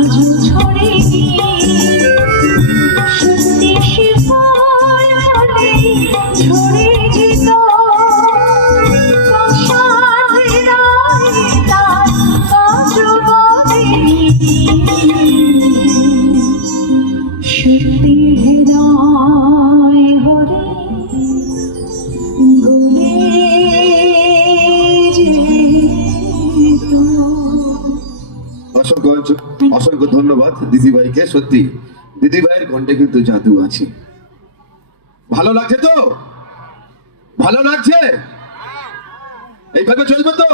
আজ ছড়ে সত্যি শিকড় হলে ছড়ে যেত সত্যি হৃদয় হরে গলে যেত। অসংখ্য ধন্যবাদ দিদিভাইকে। সত্যি দিদিভাইয়ের কণ্ঠে কিন্তু জাদু আছে। ভালো লাগছে তো? ভালো লাগছে? এইভাবে চলবে তো?